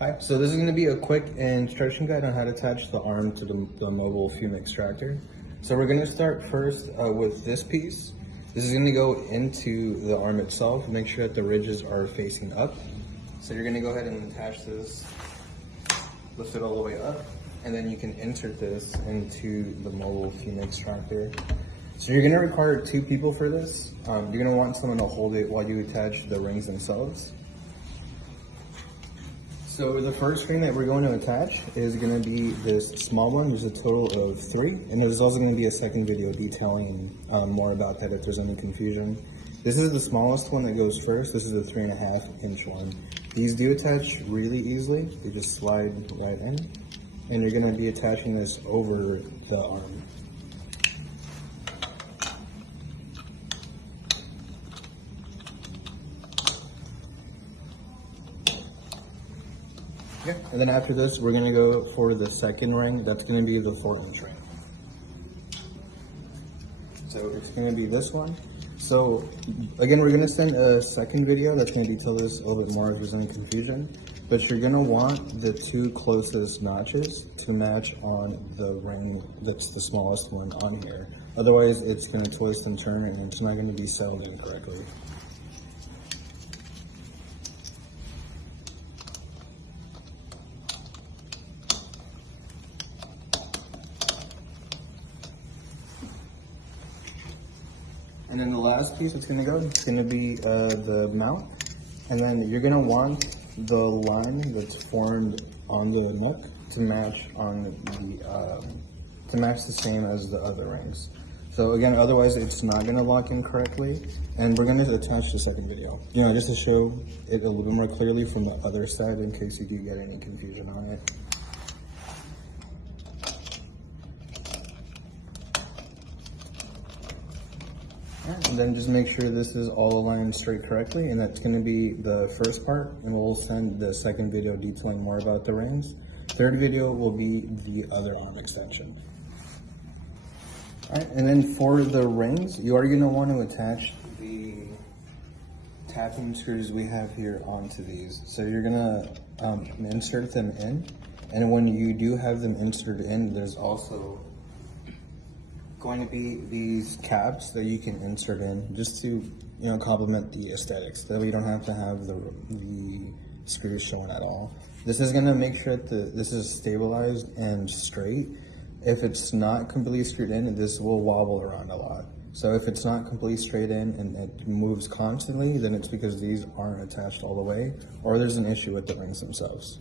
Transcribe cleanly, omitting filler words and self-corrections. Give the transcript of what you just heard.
Hi, so this is going to be a quick instruction guide on how to attach the arm to the mobile fume extractor. So we're going to start first with this piece. This is going to go into the arm itself. Make sure that the ridges are facing up. So you're going to go ahead and attach this, lift it all the way up, and then you can insert this into the mobile fume extractor. So you're going to require 2 people for this. You're going to want someone to hold it while you attach the rings themselves. So the first ring that we're going to attach is going to be this small one. There's a total of 3, and there's also going to be a second video detailing more about that if there's any confusion. This is the smallest one that goes first. This is a 3.5-inch one. These do attach really easily. They just slide right in, and you're going to be attaching this over the arm. Yeah. And then after this, we're gonna go for the second ring. That's gonna be the 4-inch ring. So it's gonna be this one. So again, we're gonna send a second video that's gonna detail this a little bit more if there's any confusion. But you're gonna want the 2 closest notches to match on the ring that's the smallest one on here. Otherwise, it's gonna twist and turn and it's not gonna be settled in correctly. And then the last piece that's gonna go, it's gonna be the mount. And then you're gonna want the line that's formed on the nook to match on the same as the other rings. So again, otherwise it's not gonna lock in correctly. And we're gonna attach the second video, just to show it a little bit more clearly from the other side in case you do get any confusion on it. And then just make sure this is all aligned straight correctly, and that's going to be the first part, and we'll send the second video detailing more about the rings. Third video will be the other arm extension. All right, and then for the rings, you are going to want to attach the tapping screws we have here onto these. So you're going to insert them in, and when you do have them inserted in, there's also going to be these caps that you can insert in just to complement the aesthetics. That way you don't have to have the screws shown at all. This is going to make sure that this is stabilized and straight. If it's not completely screwed in, this will wobble around a lot. So if it's not completely straight in and it moves constantly, then it's because these aren't attached all the way, or there's an issue with the rings themselves.